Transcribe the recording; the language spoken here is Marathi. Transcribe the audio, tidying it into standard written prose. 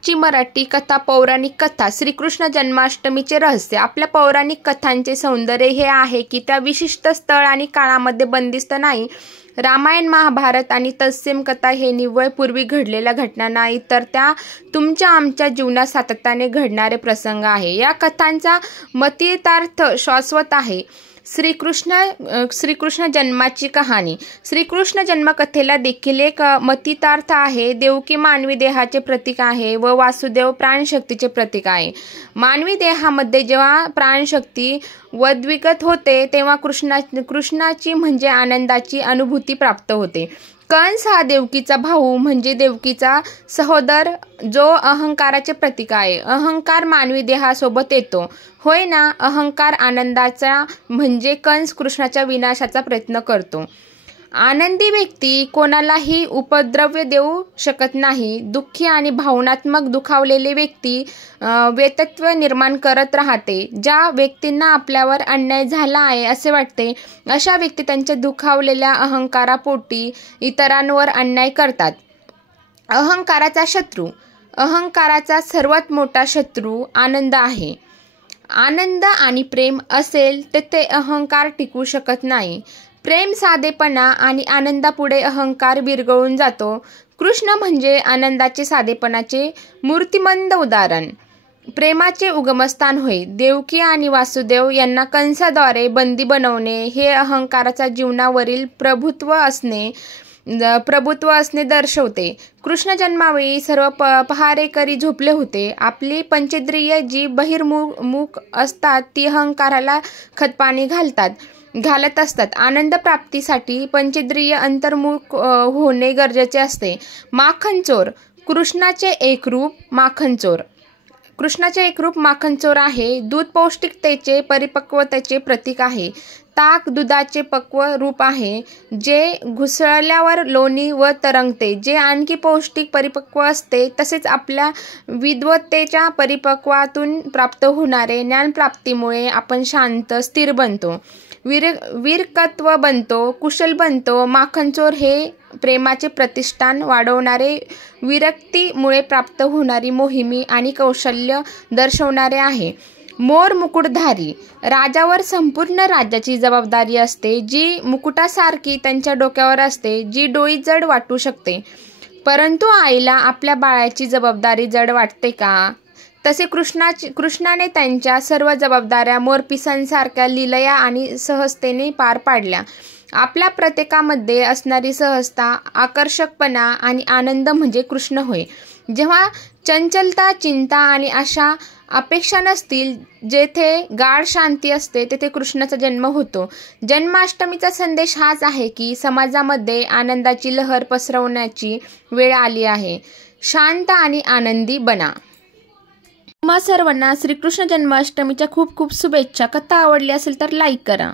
आजची मराठी कथा पौराणिक कथा श्रीकृष्ण जन्माष्टमीचे रहस्य। आपल्या पौराणिक कथांचे सौंदर्य हे आहे की त्या विशिष्ट स्थळ आणि काळामध्ये बंदिस्त नाही। रामायण, महाभारत आणि तत्सम कथा हे निव्वळ पूर्वी घडलेल्या घटना नाही, तर त्या तुमच्या आमच्या जीवनात सातत्याने घडणारे प्रसंग आहे। या कथांचा मतितार्थ शाश्वत आहे। श्रीकृष्ण जन्माची कहाणी। श्रीकृष्ण जन्मकथेला देखील एक मतितार्थ आहे। देवकी मानवी देहाचे प्रतीक आहे व वासुदेव प्राणशक्तीचे प्रतीक आहे। मानवी देहामध्ये जेव्हा प्राणशक्ती उद्विग्न होते तेव्हा कृष्णाची म्हणजे आनंदाची अनुभूती प्राप्त होते। कंस हा देवकीचा भाऊ म्हणजे देवकीचा सहोदर, जो अहंकाराचे प्रतीक आहे। अहंकार मानवी देहासोबत येतो, होय ना। अहंकार आनंदाचा म्हणजे कंस कृष्णाच्या विनाशाचा प्रयत्न करतो। आनंदी व्यक्ती कोणालाही उपद्रव देऊ शकत नाही। दुःखी आणि भावनात्मक दुखावलेले व्यक्ती वेतत्व निर्माण करत राहते। ज्या व्यक्तींना आपल्यावर अन्याय झाला आहे असे वाटते, अशा व्यक्ती त्यांच्या दुखावलेल्या अहंकारापोटी इतरांवर अन्याय करतात। अहंकाराचा शत्रू। अहंकाराचा सर्वात मोठा शत्रू आनंद आहे। आनंद आणि प्रेम असेल तेथे अहंकार टिकू शकत नाही। प्रेम, साधेपणा आणि आनंदापुढे अहंकार विरघळून जातो। कृष्ण म्हणजे आनंदाचे, साधेपणाचे मूर्तिमंत उदाहरण, प्रेमाचे उगमस्थान होय। देवकी आणि वासुदेव यांना कंसाद्वारे बंदी बनवणे हे अहंकाराचा जीवनावरील प्रभुत्व असणे दर्शवते। कृष्ण जन्मावेळी सर्व पहारेकरी झोपले होते। आपली पंचेंद्रिय जी बहिर्मुख असतात ती अहंकाराला खतपाणी घालत असतात। आनंद प्राप्तीसाठी पंचेंद्रिय अंतर्मुख होणे गरजेचे असते। माखनचोर। कृष्णाचे एक रूप माखनचोर आहे। दूध पौष्टिकतेचे, परिपक्वतेचे प्रतीक आहे। ताक दुधाचे पक्व रूप आहे, जे घुसळल्यावर लोणी व तरंगते, जे आणखी पौष्टिक परिपक्व असते। तसेच आपल्या विद्वत्तेच्या परिपक्वातून प्राप्त होणारे ज्ञानप्राप्तीमुळे आपण शांत, स्थिर बनतो, विरकत्व बनतो, कुशल बनतो। माखनचोर हे प्रेमाचे प्रतिष्ठान वाढवणारे, विरक्तीमुळे प्राप्त होणारी मोहिमी आणि कौशल्य दर्शवणारे आहे। मोर मुकुटधारी। राजावर संपूर्ण राज्याची जबाबदारी असते, जी मुकुटासारखी त्यांच्या डोक्यावर असते, जी डोई जड वाटू शकते। परंतु आईला आपल्या बाळाची जबाबदारी जड वाटते का? तसे कृष्णाने त्यांच्या सर्व जबाबदाऱ्या मोरपिसांसारख्या लिलया आणि सहजतेने पार पाडल्या। आपल्या प्रत्येकामध्ये असणारी सहजता, आकर्षकपणा आणि आनंद म्हणजे कृष्ण होय। जेव्हा चंचलता, चिंता आणि आशा अपेक्षा नसतील, जेथे गाढ शांती असते, तेथे कृष्णाचा जन्म होतो। जन्माष्टमीचा संदेश हाच आहे की समाजामध्ये आनंदाची लहर पसरवण्याची वेळ आली आहे। शांत आणि आनंदी बना। तुम्हा सर्वांना श्रीकृष्ण जन्माष्टमीच्या खूप खूप शुभेच्छा। कथा आवडली असेल तर लाईक करा।